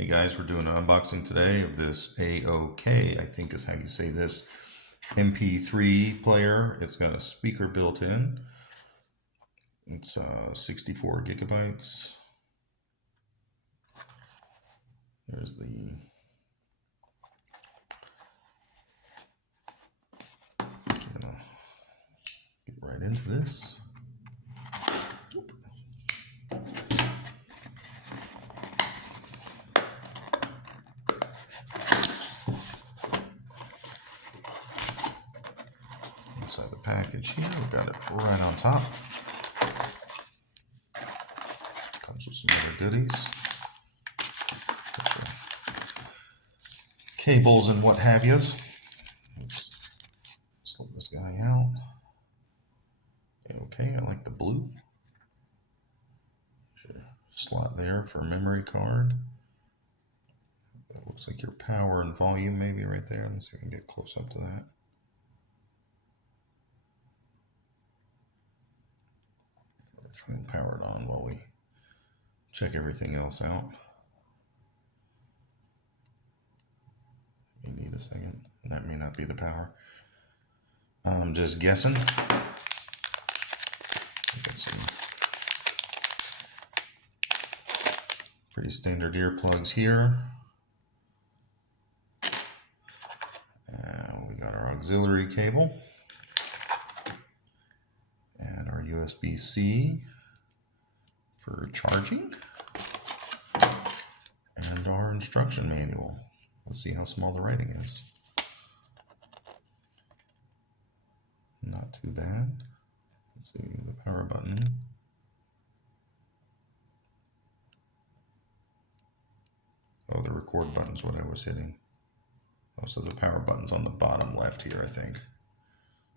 Hey guys, we're doing an unboxing today of this Aohkh, I think is how you say this, mp3 player. It's got a speaker built in. It's 64 gigabytes. There's the I'm gonna get right into this. Inside the package here, we got it right on top. Comes with some other goodies. Cables and what have yous. Let's slip this guy out. Okay, I like the blue. Slot there for a memory card. That looks like your power and volume maybe right there. Let me see if I can get close up to that. Try and power it on while we check everything else out. You need a second. That may not be the power. I'm just guessing. Got some pretty standard earplugs here. We got our auxiliary cable and our USB-C for charging and our instruction manual. Let's see how small the writing is. Not too bad. Let's see the power button. Oh, the record button's what I was hitting. Oh, so the power button's on the bottom left here, I think.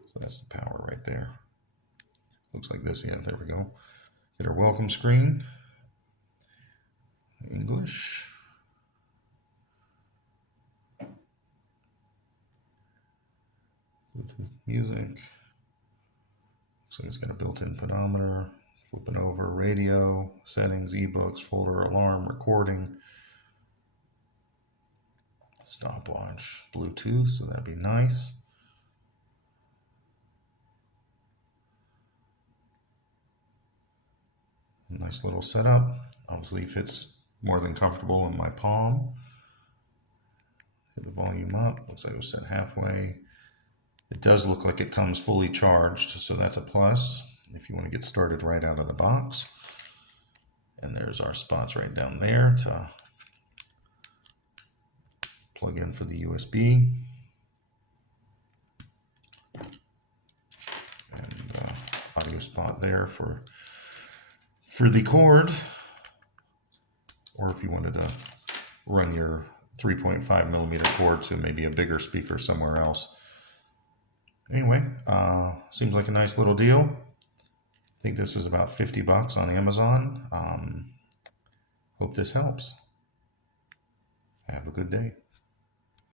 So that's the power right there. Looks like this, yeah, there we go. Get our welcome screen. English. Bluetooth music. Looks like it's got a built-in pedometer. Flipping over, radio, settings, ebooks, folder, alarm, recording. Stopwatch, Bluetooth, so that'd be nice. Nice little setup. Obviously fits more than comfortable in my palm. Hit the volume up. Looks like it was set halfway. It does look like it comes fully charged, so that's a plus if you want to get started right out of the box. And there's our spots right down there to plug in for the USB. And audio spot there for the cord, or if you wanted to run your 3.5 millimeter cord to maybe a bigger speaker somewhere else. Anyway, seems like a nice little deal. I think this was about 50 bucks on Amazon. Hope this helps. Have a good day.